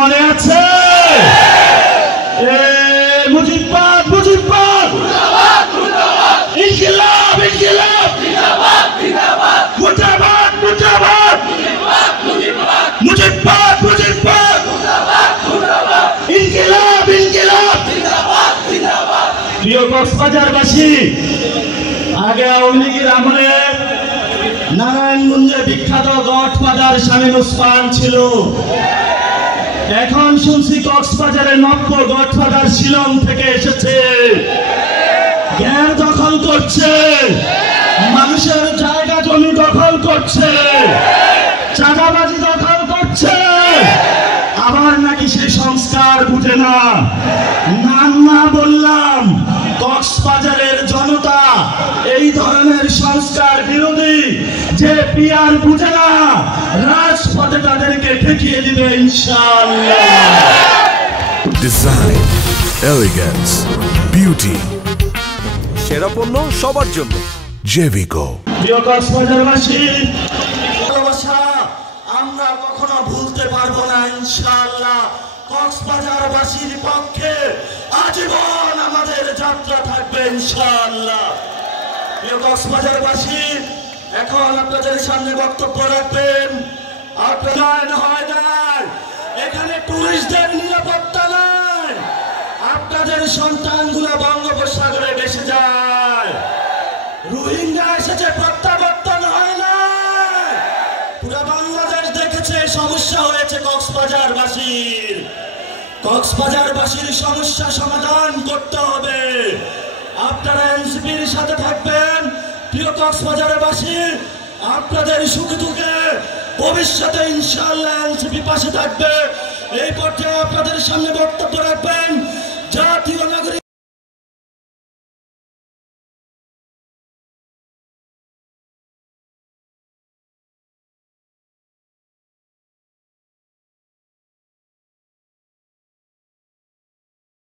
মনে আছে? মুজিবাদ মুজিবাদ, ইনকিলাব ইনকিলাব, মুজিবাদ মুজিবাদ, মুজিবাদ মুজিবাদ, ইনকিলাব ইনকিলাব। প্রিয় কক্সবাজারবাসী, আগে আওয়ামী লীগের আমলে নারায়ণগঞ্জে বিখ্যাত গডফাদার শামীম ওসমান ছিল। এখন শুনছি কক্সবাজারের নব্য গডফাদার শিলং থেকে এসেছে, জ্ঞান দখল করছে, মানুষের জায়গা জমি দখল করছে, চাঁদাবাজি দখল করছে। আবার নাকি সেই সংস্কার বুঝে না। নাম না বললাম, কক্সবাজারের জনতা এই ধরনের সংস্কার বিরোধী যে পিয়ার বুঝে না, রাজপথে তাদেরকে ঠেকিয়ে দিবে ইনশাআল্লাহ। ডিজাইন, এলিগেন্স, বিউটি, সেরা পণ্য সবার জন্য জেভিকো। প্রিয় কক্সবাজারবাসী, ভালোবাসা আমরা কখনো ভুলতে পারবো না ইনশাআল্লাহ। কক্সবাজারবাসীর পক্ষে আজীবন আমাদের যাত্রা থাকবে ইনশাআল্লাহ। প্রিয় কক্সবাজারবাসী, এখন আপনাদের সামনে বক্তব্য রাখবেন আপনারা হয় নাই, এখানে টুরিস্টদের নিরাপত্তা নাই, আপনাদের সন্তানগুলো বঙ্গোপসাগরে ভেসে যায়, রোহিঙ্গা এসেছে প্রত্যাবর্তন হয় না, পুরো বাংলাদেশ দেখেছে সমস্যা হয়েছে কক্সবাজারবাসীর। কক্সবাজারবাসীর সমস্যা সমাধান করতে হবে। আপনারা এনসিপির সাথে থাকবেন। প্রিয় কক্সবাজারবাসী, আপনাদের সুখে দুঃখে ভবিষ্যতে ইনশাআল্লাহ এনসিপি পাশে থাকবে। এই পর্যায়ে আপনাদের সামনে বক্তব্য রাখবেন জাতীয় নাগরিক